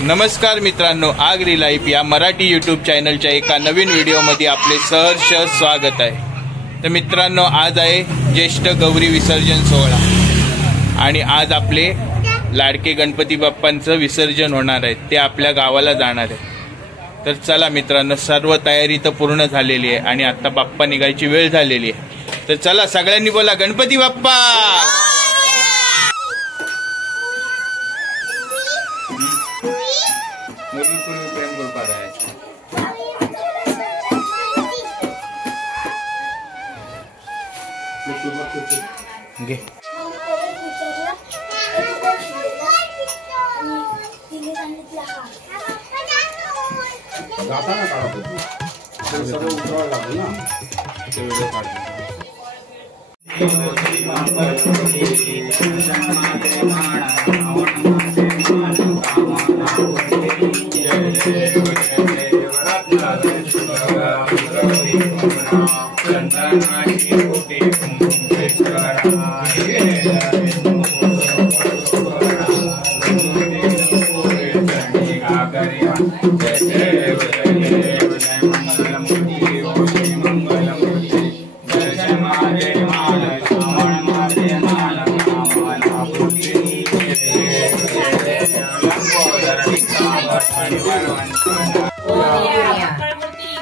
नमस्कार मित्रांनो, आगरी लाईफ या मराठी यूट्यूब चॅनलच्या एका नवीन व्हिडिओमध्ये आपले सहर्ष स्वागत आहे। तर मित्रांनो, आज आहे ज्येष्ठ गौरी विसर्जन सोहळा आणि आज आपले लाडके गणपती बाप्पांचं विसर्जन होणार आहे, ते आपल्या गावाला जाणार आहे। तर चला मित्रांनो, सर्व तयारी तर पूर्ण झालेली आहे आणि आता बाप्पा निघायची वेळ झालेली आहे। तर चला सगळ्यांनी बोला गणपती बाप्पा। घे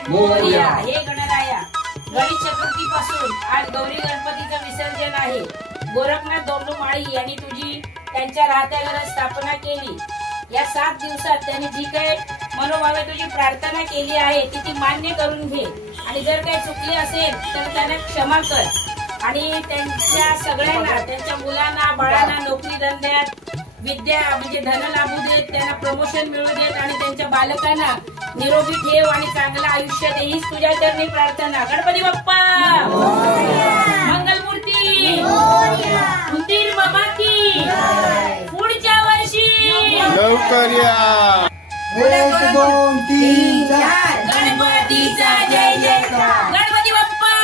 मोरया हे गणराया। गणेश चतुर्थी पासून आज गौरी गणपतीचं विसर्जन आहे। गोरखनाथ दोंडुमाळी यांनी तुझी त्यांच्या राहत्या घरात स्थापना केली। या 7 दिवसात त्यांनी जी काही मनोभावे तुझी प्रार्थना केली आहे ती मान्य करून घे आणि जर काही चुकले असेल तर त्यांना क्षमा कर आणि त्यांच्या सगळ्यांना, त्यांच्या मुलांना बाळांना नोकरी धंद्यात विद्या म्हणजे धन लाभू देत, त्यांना प्रमोशन मिळू देत आणि त्यांच्या बालकांना निरोगी ठेव आणि चांगलं आयुष्य दे, हीच तुझ्या चरणी प्रार्थना। गणपती बाप्पा मंगलमूर्ती उंदीर मामा की पुढच्या वर्षी लवकर या। 1 2 3 4 गणपतीचा जय जयकार। गणपती बाप्पा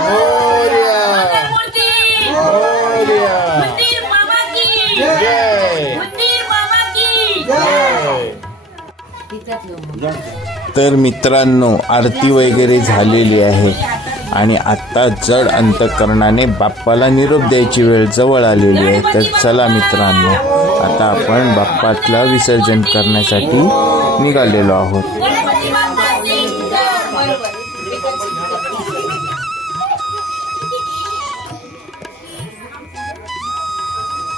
मोरया। मंगलमूर्ती मोरया। उंदीर मामा की जय। उंदीर मामा की जय। तर मित्रांनो, आरती वगैरे झालेली आहे आणि आता जड अंतकरणाने बाप्पाला निरोप द्यायची वेळ जवळ आलेली आहे। तर चला मित्रांनो, आता आपण बाप्पाला विसर्जन करण्यासाठी निघालेलो आहोत।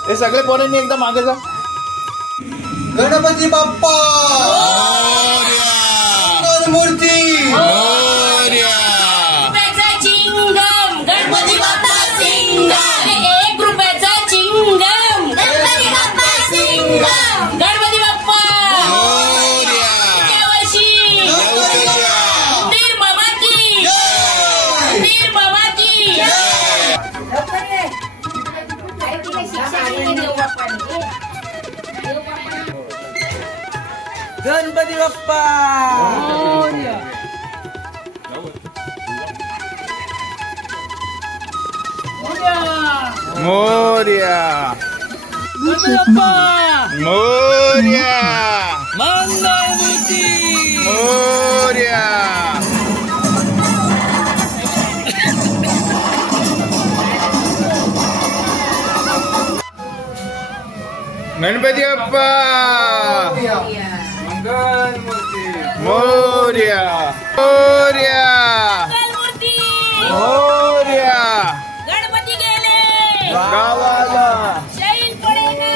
हे सगळे पोरांनी एकदा मागे जा। गणपती बाप्पा मूर्ती रुपयाचा चिंगम गणपती बाप्पा सिंगम। 1 रुपयाचा चिंगम गणपती बाप्पा सिंगम। गणपती बाप्पा पुढच्या वर्षी उंदीर मामा की उंदीर मामा की गणपती बाप्पा मोरया। मोरया। मंगलमूर्ती मोरया। गणपती बाप्पा मोरया। मोरया। मोरया। गणपती गेले गावाला शैल पडेना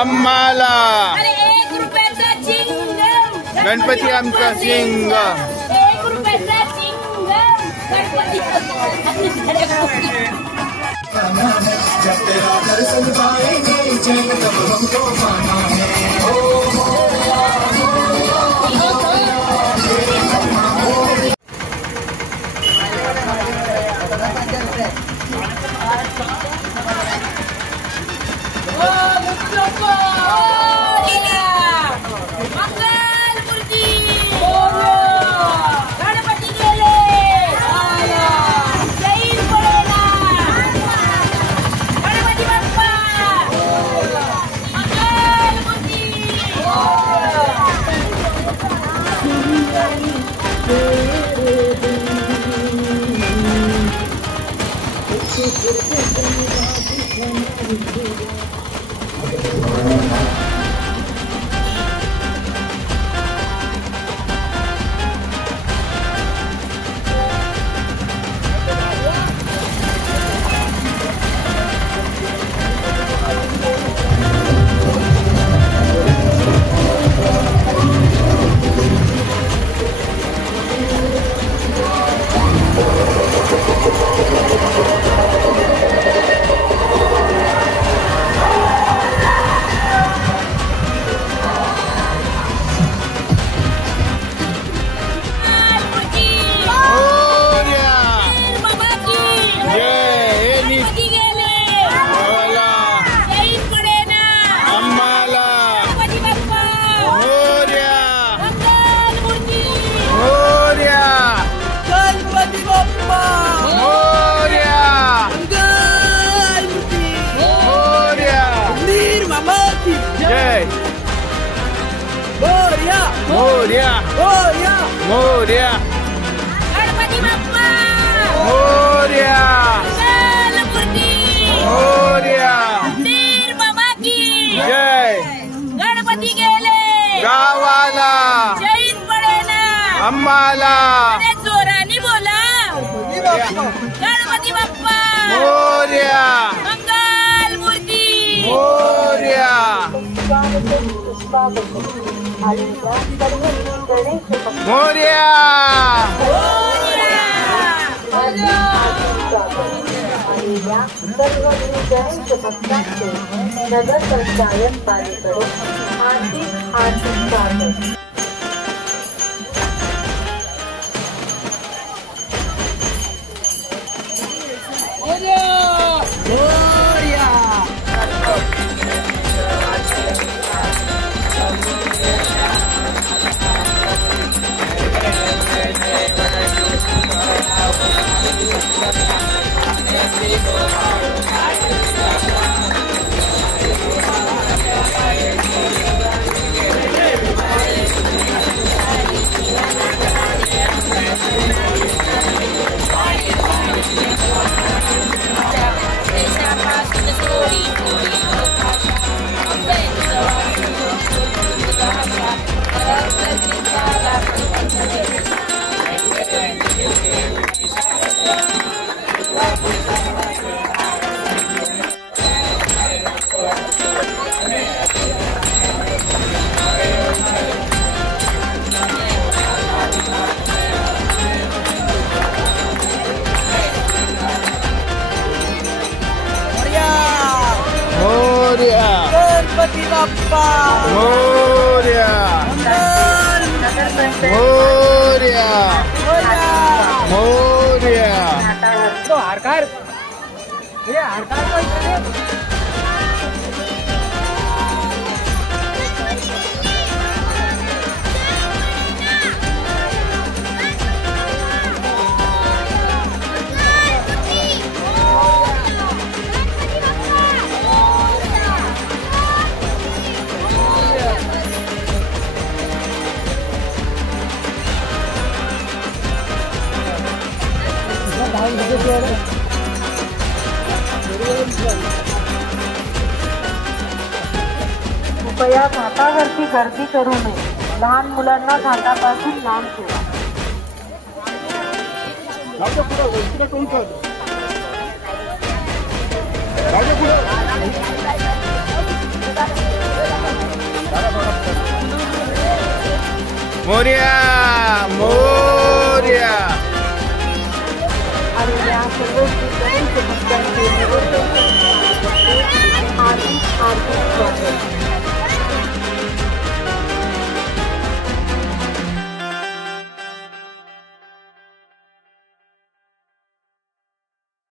आम्हाला 1 रुपयाचा चिंगम गणपती आमचा सिंग। 1 रुपयाचा चिंगम गणपती जब तेरा दर्शन पाएंगे चैन तब हमको पाना है। मोरया मोरया मोरया गणपती बाप्पा मोरया मंगलमूर्ती मोरया वीर बाबा की जय गणपती गेले गावाला जैन पडेना आम्हाला अरे जोराने बोला गणपती बाप्पा मोरया मंगलमूर्ती मोरया मोरया नगर पंचायत पालिकेकडून आर्थिक स्वागत. गणपती बाप्पा मोरया मोरया मोरया तो हरकार कृपया घाटावरती गर्दी करू नये. लहान मुलांना घाटापासून लांब ठेवा. मोरया